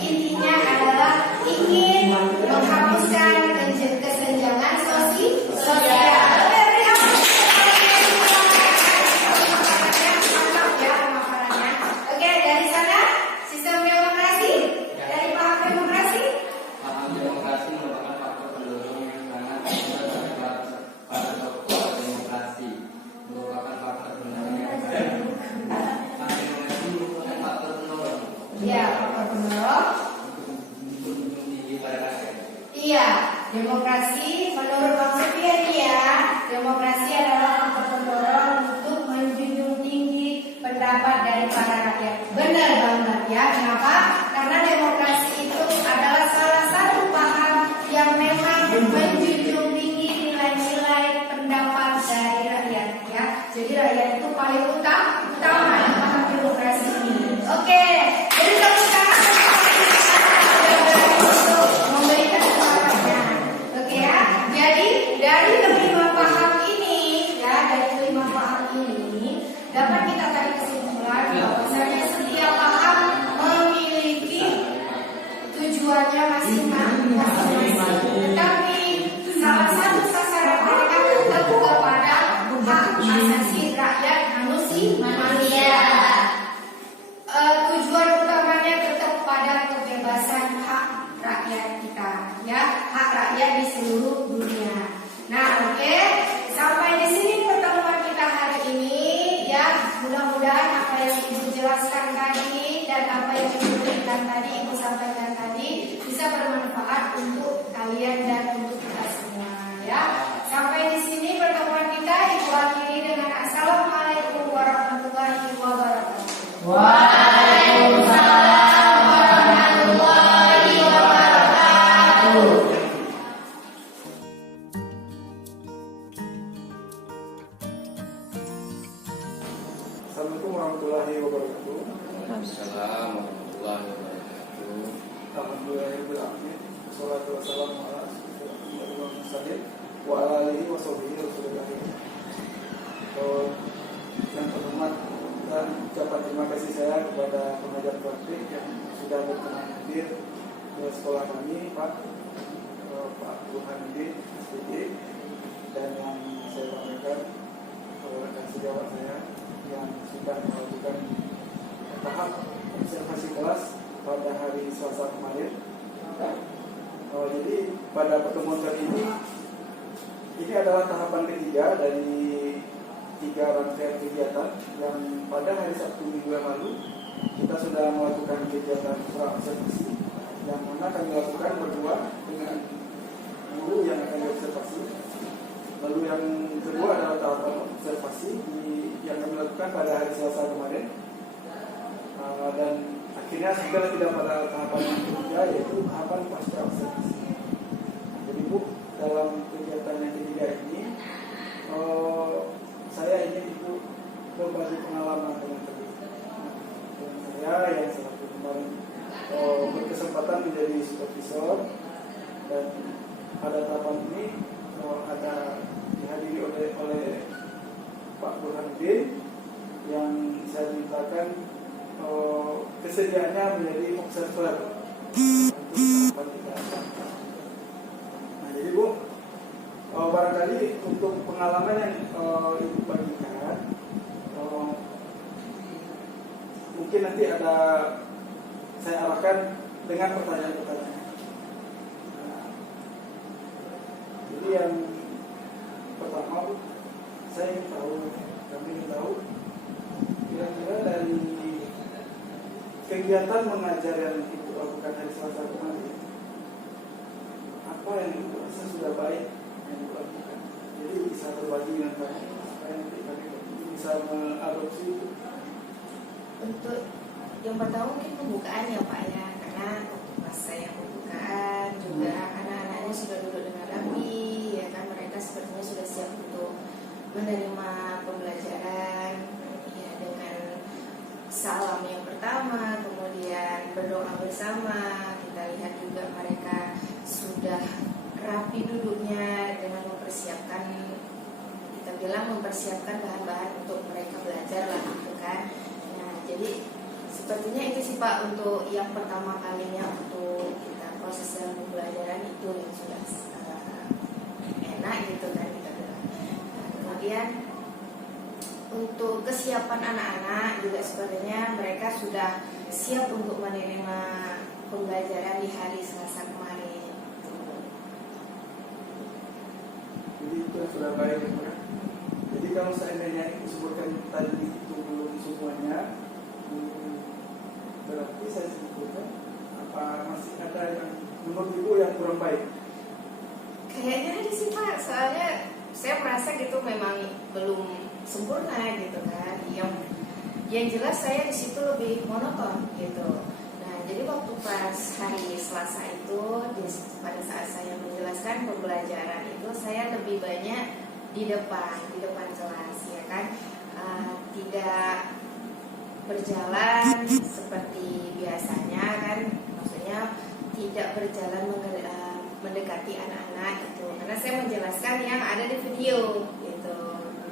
intinya adalah ingin menghapuskan kesenjangan sosial. Oke, beri mantap ya pemaparannya. Oke, dari sana sistem demokrasi. Dari paham demokrasi. Paham demokrasi merupakan faktor pendorong yang sangat besar pada tokoh demokrasi. Merupakan faktor pendorong yang sangat. Paham demokrasi merupakan faktor pendorong. Ya, faktor pendorong. Untuk tinggi pada rakyat. Iya, demokrasi menurut Bang Sofian ya, demokrasi adalah faktor pendorong untuk menjunjung tinggi pendapat dari para rakyat. Benar banget ya, kenapa? Karena demokrasi itu adalah salah satu paham yang memang menjunjung tinggi nilai-nilai pendapat dari rakyat ya. Jadi rakyat itu paling utama, paham yang Ibu jelaskan tadi dan apa yang Ibu berikan tadi, Ibu sampaikan tadi bisa bermanfaat untuk kalian dan untuk kita semua ya. Sampai di sini pertemuan kita, Ibu akhiri dengan Assalamualaikum warahmatullahi wabarakatuh. Waalaikumsalam warahmatullahi wabarakatuh. Assalamualaikum warahmatullahi wabarakatuh. Assalamualaikum warahmatullahi wabarakatuh. Alhamdulillahirrahmanirrahim. Wassalatu wassalamu ala asyrofil mursalin wa ala alihi wa sahbihi rasulillah. Yang terhormat dan ucapan terima kasih saya kepada pengajar praktik yang sudah berkenan hadir ke sekolah kami, Pak Burhanuddin SPG, dan yang saya banggakan rekan sejawat saya yang sudah melakukan tahap observasi kelas pada hari Selasa kemarin. Jadi pada pertemuan kali ini adalah tahapan ketiga dari 3 rangkaian kegiatan yang pada hari Sabtu minggu yang lalu kita sudah melakukan kegiatan observasi yang mana kami lakukan berdua dengan guru yang akan diobservasi. Lalu yang kedua adalah tahapan observasi yang kami lakukan pada hari Selasa kemarin, dan akhirnya sudah tidak pada tahapan yang ketiga, yaitu tahapan pasca observasi. Jadi Bu, dalam kegiatan yang ketiga ini saya ingin Ibu berbagi pengalaman dengan saya yang selaku kemarin berkesempatan menjadi supervisor, dan pada tahapan ini ada dihadiri oleh Pak Burhanuddin yang saya mintakan kesediaannya menjadi observer untuk tahapan kita. Nah, jadi Bu, barangkali untuk pengalaman yang Ibu bagikan, mungkin nanti ada saya arahkan dengan pertanyaan-pertanyaan. Jadi yang pertama, Bu, saya ingin tahu, kami ingin tahu kira-kira dari kegiatan mengajar yang Ibu lakukan hari Selasa kemarin, apa yang Ibu rasa sudah baik yang Ibu lakukan? Jadi bisa berbagi dengan kami supaya nanti kami bisa mengadopsi itu. Untuk yang pertama mungkin pembukaan ya Pak ya, karena pas saya pembukaan juga anak-anaknya sudah duduk dengan rapi, ya kan, mereka sepertinya sudah siap untuk menerima pembelajaran ya, dengan salam yang pertama, kemudian berdoa bersama. Kita lihat juga mereka sudah rapi duduknya dengan mempersiapkan, kita bilang mempersiapkan bahan-bahan untuk mereka belajar lah gitu kan. Nah, jadi sepertinya itu sih Pak untuk yang pertama kalinya untuk kita proses dalam pembelajaran itu yang sudah enak gitu kan kita bilang. Nah, kemudian untuk kesiapan anak-anak juga sebenarnya mereka sudah siap untuk menerima pembelajaran di hari Selasa kemarin. Jadi itu sudah baik ya. Jadi kalau seandainya disebutkan tadi itu belum semuanya, berarti saya sebutkan apa masih ada yang menurut Ibu yang kurang baik? Kayaknya ada sih Pak, soalnya saya merasa gitu memang belum sempurna gitu kan. Yang jelas saya di situ lebih monoton gitu. Nah, jadi waktu pas hari Selasa itu, pada saat saya menjelaskan pembelajaran itu, saya lebih banyak di depan kelas ya kan, tidak berjalan seperti biasanya kan, maksudnya tidak berjalan mendekati anak-anak gitu, karena saya menjelaskan yang ada di video gitu.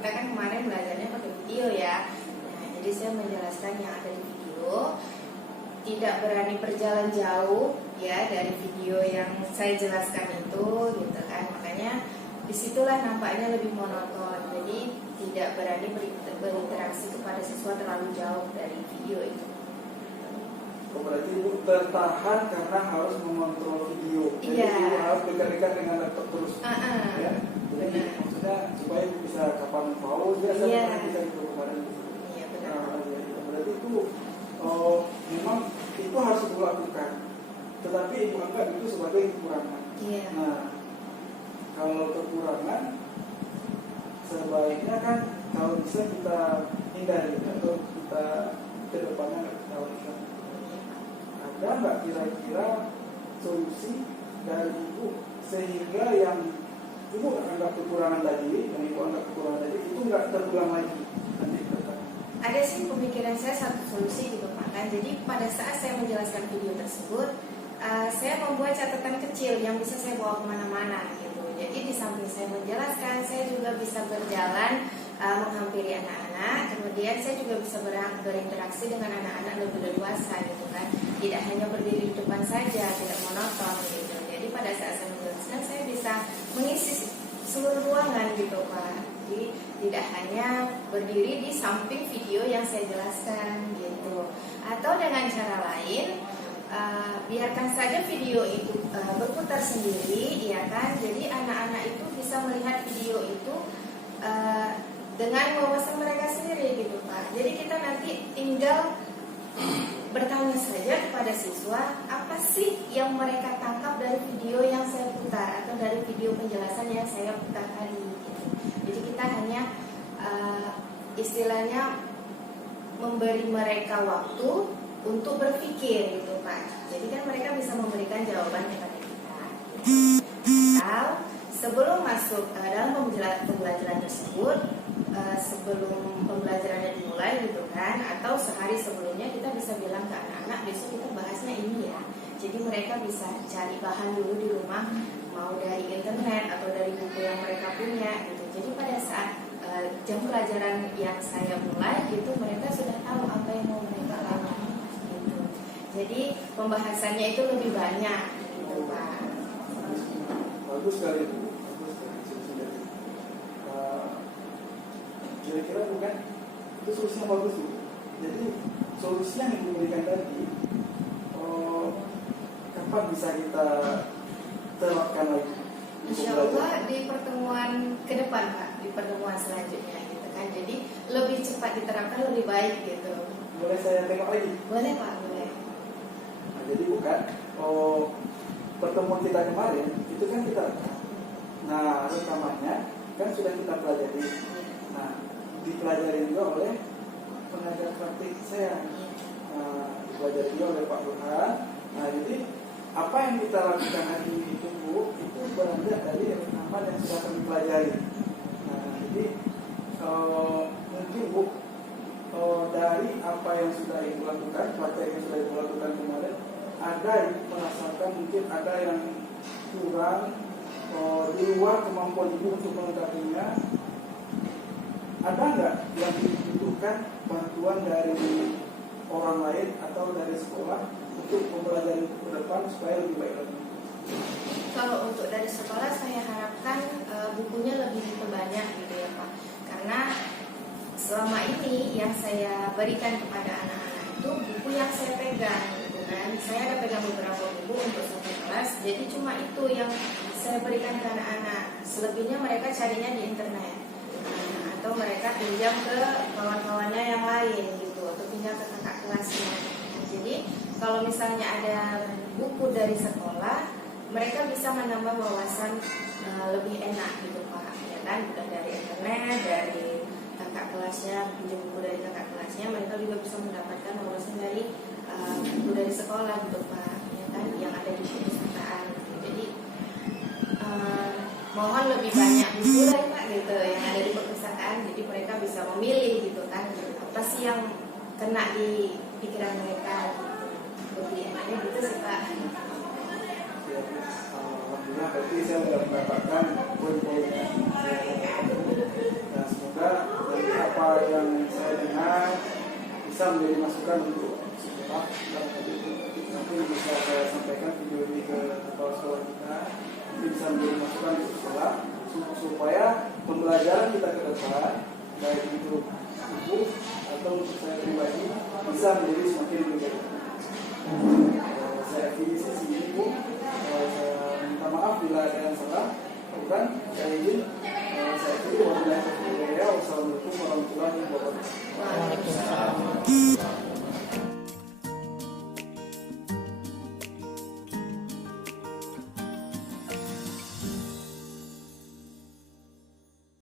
Kita kan kemarin belajarnya pakai video ya. Nah, jadi saya menjelaskan yang ada di video, tidak berani berjalan jauh ya dari video yang saya jelaskan itu gitu kan. Makanya disitulah nampaknya lebih monoton. Jadi tidak berani berinteraksi kepada siswa terlalu jauh dari video itu. Berarti Ibu tertahan karena harus mengontrol video. Jadi Iya. Ibu harus dekat-dekat dengan laptop terus. Ya. Jadi Benar. maksudnya supaya Ibu bisa kapan mau biasa Iya. bisa itu kemarin. Iya benar. Berarti lakukan, tetapi ibu anggap itu sebagai kekurangan. Iya. Nah, kalau kekurangan sebaiknya kan kalau bisa kita hindari atau kita kedepannya kalau bisa. Ada nggak kira-kira solusi dari ibu sehingga yang ibu anggap kekurangan tadi, yang ibu anggap kekurangan tadi itu nggak terulang lagi nanti ke depan? Ada sih pemikiran saya satu solusi gitu Pak kan. Jadi pada saat saya menjelaskan video tersebut, saya membuat catatan kecil yang bisa saya bawa kemana-mana gitu. Jadi di samping saya menjelaskan, saya juga bisa berjalan menghampiri anak-anak. Kemudian saya juga bisa berinteraksi dengan anak-anak lebih leluasa gitu kan. Tidak hanya berdiri di depan saja, tidak monoton gitu. Jadi pada saat saya menjelaskan, saya bisa mengisi seluruh ruangan gitu Pak. Jadi tidak hanya berdiri di samping video yang saya jelaskan gitu. Atau dengan cara lain, biarkan saja video itu berputar sendiri, ya kan? Jadi anak-anak itu bisa melihat video itu dengan wawasan mereka sendiri gitu Pak. Jadi kita nanti tinggal bertanya saja kepada siswa apa sih yang mereka tangkap dari video yang saya putar atau dari video penjelasan yang saya putar tadi gitu. Jadi kita hanya istilahnya memberi mereka waktu untuk berpikir gitu Pak. Jadi kan mereka bisa memberikan jawaban kepada kita gitu. Atau sebelum masuk dalam pembelajaran tersebut, sebelum pembelajarannya dimulai gitu kan, atau sehari sebelumnya kita bisa bilang ke anak-anak besok kita bahasnya ini ya. Jadi mereka bisa cari bahan dulu di rumah, mau dari internet atau dari buku yang mereka punya gitu. Jadi pada saat jam pelajaran yang saya mulai gitu, mereka sudah tahu apa yang mau mereka lakukan gitu. Jadi pembahasannya itu lebih banyak gitu Pak. Bagus sekali itu. Kira-kira bukan itu solusinya bagus tuh. Jadi solusi yang diberikan tadi, kapan bisa kita terapkan lagi? Insya Allah di pertemuan ke depan Pak, di pertemuan selanjutnya gitu kan. Jadi lebih cepat diterapkan lebih baik gitu. Boleh saya tengok lagi? Boleh Pak, boleh. Nah, jadi bukan pertemuan kita kemarin itu kan kita rekam. Nah, rekamannya kan sudah kita pelajari. Nah, dipelajari juga oleh pengajar praktik saya. Dipelajari juga oleh Pak Burhan. Nah, jadi apa yang kita lakukan hari ini itu Bu, itu beranjak dari rekaman yang sudah kami pelajari. Nah, jadi mungkin Bu, dari apa yang sudah Ibu lakukan, praktek yang sudah Ibu lakukan kemarin, ada Ibu merasakan mungkin ada yang kurang di luar kemampuan Ibu untuk melengkapinya. Ada nggak yang dibutuhkan bantuan dari orang lain atau dari sekolah untuk pembelajaran ke depan supaya lebih baik lagi? Kalau untuk dari sekolah saya harapkan bukunya lebih diperbanyak gitu ya Pak. Karena selama ini yang saya berikan kepada anak-anak itu buku yang saya pegang gitu kan. Saya ada pegang beberapa buku untuk satu kelas. Jadi cuma itu yang saya berikan ke anak-anak. Selebihnya mereka carinya di internet. Atau mereka pinjam ke kawan-kawannya yang lain gitu, atau pinjam ke kakak kelasnya. Jadi kalau misalnya ada buku dari sekolah, mereka bisa menambah wawasan lebih enak gitu Pak, ya kan? Udah dari internet, dari kakak kelasnya, pinjam buku dari kakak kelasnya, mereka juga bisa mendapatkan wawasan dari buku dari sekolah gitu Pak, ya kan? Yang ada di perpustakaan. Jadi mohon lebih banyak buku dari Pak gitu yang ada di perpustakaan, jadi mereka bisa memilih gitu kan apa sih yang kena di pikiran mereka gitu. Lebih enaknya gitu sih Pak. Ya, alhamdulillah berarti saya sudah mendapatkan poin-poinnya. Dan semoga dari apa yang saya dengar bisa menjadi masukan untuk sekolah dan nanti bisa saya sampaikan video ini ke kepala sekolah kita. Bisa menjadi masukan untuk sekolah supaya pembelajaran kita ke depan baik untuk ibu atau untuk saya pribadi bisa menjadi semakin lebih baik. Saya akhiri sesi ini Bu. Saya minta maaf bila ada yang salah. Bukan, saya izin